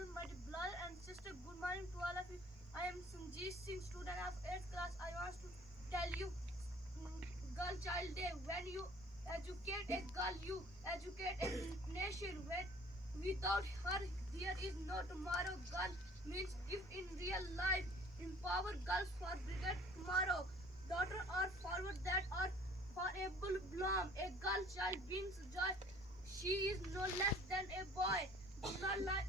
afternoon, my brother and sister. Good morning to all of you. I am Sanjeev Singh, student of 8th class. I want to tell you, Girl Child Day. When you educate a girl, you educate a nation. Without her, there is no tomorrow. Girl means if in real life, empower girls for bigger tomorrow. Daughter are forward that are for a bull bloom. A girl child brings joy. She is no less than a boy. Do not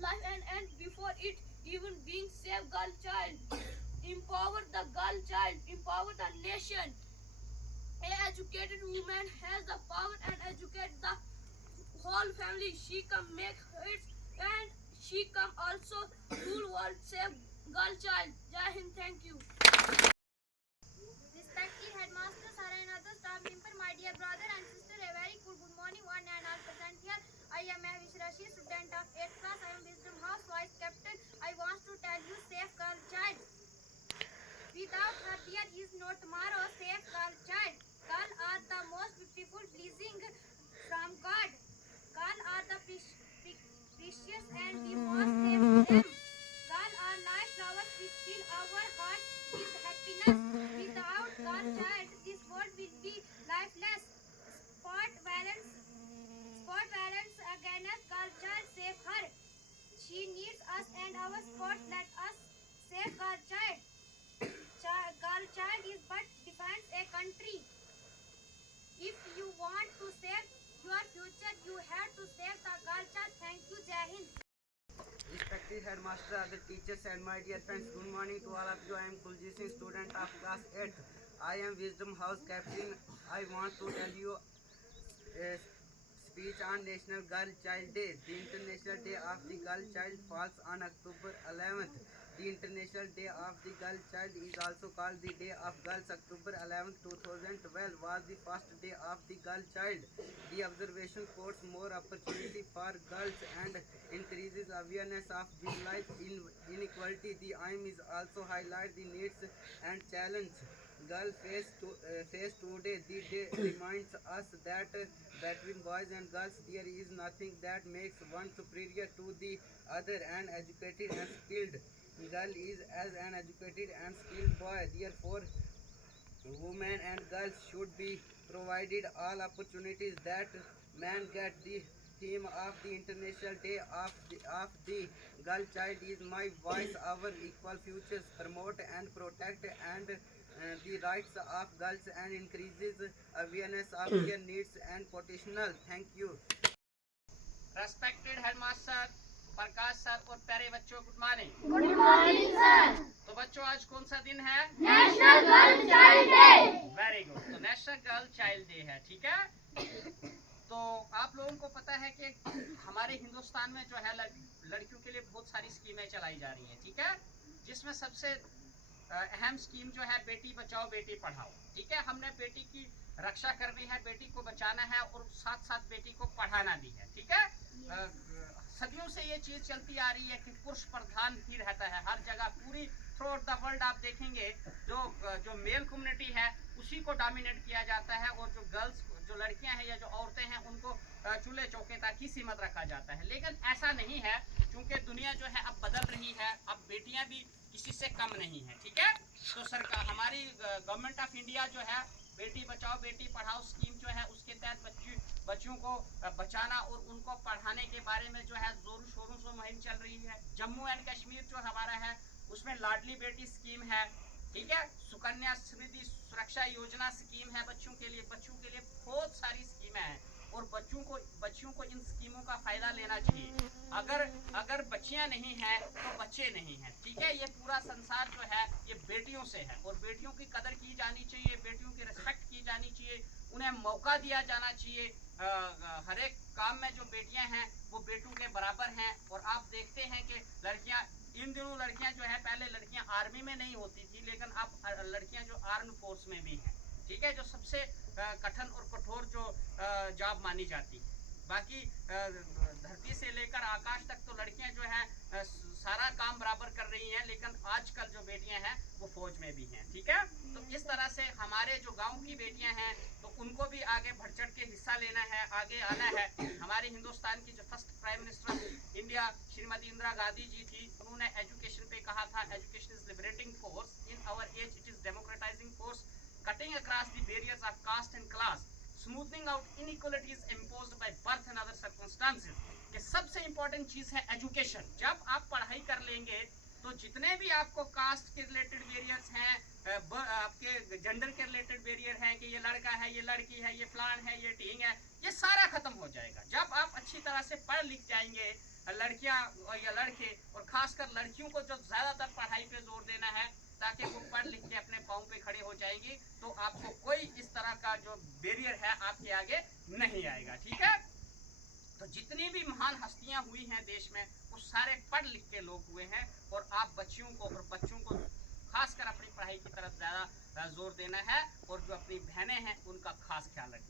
life and end before it even being save girl child. Empower the girl child. Empower the nation. An educated woman has the power and educate the whole family. She can make hits and she can also rule world. Save girl child. Jai Hind. Thank you. Respected headmaster, sir and other staff member, my dear brother and sister, a very good morning one and all present here. I am Mahvish Rashid, student of 8th class. I am Wisdom House Vice Captain. I want to tell you, safe girl child. Without her there is no tomorrow. Safe girl child. Girl are the most beautiful, pleasing from God. Girl are the precious and we must save them. Girl are life flowers which fill our hearts with happiness. Without girl child, this world will be lifeless. Sport violence against girl child, save her. She needs us and our sports. Let us save girl child. Girl child is but defends a country. If you want to save your future, you have to save the girl child. Thank you, Jai Hind. Respected headmaster, other teachers and my dear friends, good morning to all of you. I am Kuljit Singh, student of class 8th. I am Wisdom House Captain. I want to tell you a speech on National Girl Child Day. The International Day of the Girl Child falls on October 11th. The International Day of the Girl Child is also called the Day of Girls. October 11, 2012 was the first day of the girl child. The observation puts more opportunity for girls and increases awareness of life inequality. The aim is also highlight the needs and challenge girls face today. The day reminds us that between boys and girls there is nothing that makes one superior to the other. An educated and skilled girl is as an educated and skilled boy. Therefore, women and girls should be provided all opportunities that men get. The theme of the International Day of the Girl Child is My Voice, Our Equal Futures. Promote and protect and the rights of girls and increases awareness of their needs and potential. Thank you. Respected headmaster प्रकाश सर और प्यारे बच्चों, good morning. Good morning sir. तो बच्चों, आज कौन सा दिन है? National girl child day. Very good. तो नेशनल गर्ल चाइल्ड डे है, ठीक है। तो आप लोगों को पता है कि हमारे हिंदुस्तान में जो है लड़कियों के लिए बहुत सारी स्कीमें चलाई जा रही हैं, ठीक है, जिसमें सबसे अहम स्कीम जो है बेटी बचाओ बेटी पढ़ाओ, ठीक है। हमने बेटी की रक्षा करनी है, बेटी को बचाना है और साथ साथ बेटी को पढ़ाना भी है, ठीक है। सदियों से ये चीज चलती आ रही है कि पुरुष प्रधान ही रहता है हर जगह। पूरी थ्रू आउट द वर्ल्ड आप देखेंगे जो मेल कम्युनिटी है उसी को डोमिनेट किया जाता है, और जो गर्ल्स, जो लड़कियां हैं या जो औरतें हैं, उनको चूल्हे चौके तक ही सीमित रखा जाता है। लेकिन ऐसा नहीं है, क्योंकि दुनिया जो है अब बदल रही है। अब बेटियां भी किसी से कम नहीं है, ठीक है। तो सरकार, हमारी गवर्नमेंट ऑफ इंडिया जो है बेटी बचाओ बेटी पढ़ाओ स्कीम जो है, उसके तहत बच्चों को बचाना और उनको पढ़ाने के बारे में जो है जोरों शोरों से मुहिम चल रही है। जम्मू एंड कश्मीर जो हमारा है उसमें लाडली बेटी स्कीम है, ठीक है। सुकन्या समृद्धि सुरक्षा योजना स्कीम है बच्चों के लिए बहुत सारी स्कीमें हैं, और बच्चियों को इन स्कीमों का फायदा लेना चाहिए। अगर बच्चियां नहीं हैं तो बच्चे नहीं हैं, ठीक है। ये पूरा संसार जो है ये बेटियों से है, और बेटियों की कदर की जानी चाहिए, बेटियों की रिस्पेक्ट की जानी चाहिए, उन्हें मौका दिया जाना चाहिए। हर एक काम में जो बेटियां हैं वो बेटों के बराबर हैं। और आप देखते हैं कि लड़कियां, इन दिनों लड़कियां जो है, पहले लड़कियां आर्मी में नहीं होती थी, लेकिन अब लड़कियां जो आर्म फोर्स में भी हैं, ठीक है, जो सबसे कठिन और कठोर जो जॉब मानी जाती है। बाकी धरती से लेकर आकाश तक तो लड़कियां जो है सारा काम बराबर कर रही हैं, लेकिन आजकल जो बेटियां हैं वो फौज में भी हैं, ठीक है। तो इस तरह से हमारे जो गांव की बेटियां हैं तो उनको भी आगे बढ़ चढ़ के हिस्सा लेना है, आगे आना है। हमारे हिंदुस्तान की जो first prime minister India Shrimati Indira Gandhi ji थी, उन्होंने एजुकेशन पे कहा था, education is liberating force, in our age it is democratising force, cutting across the barriers of caste and class, smoothening out inequalities imposed by birth and other circumstances. कि सबसे इंपॉर्टेंट चीज है एजुकेशन। जब आप पढ़ाई कर लेंगे तो जितने भी आपको कास्ट के रिलेटेड बैरियर्स हैं, आपके जेंडर के रिलेटेड बैरियर हैं कि ये लड़का है, ये लड़की है, ये फलान है, ये टींग है, ये सारा खत्म हो जाएगा। जब आप अच्छी तरह से पढ़ लिख जाएंगे, लड़कियां या लड़के, और खासकर लड़कियों को जो ज्यादातर पढ़ाई पे जोर देना है ताकि वो पढ़ लिख के अपने पाँव पे खड़े हो जाएंगी, तो आपको कोई इस तरह का जो बैरियर है आपके आगे नहीं आएगा। ठीक है, तो जितनी भी महान हस्तियां हुई हैं देश में, वो सारे पढ़ लिख के लोग हुए हैं। और आप बच्चियों को और बच्चों को खासकर अपनी पढ़ाई की तरफ ज्यादा जोर देना है, और जो अपनी बहनें हैं उनका खास ख्याल रखना है।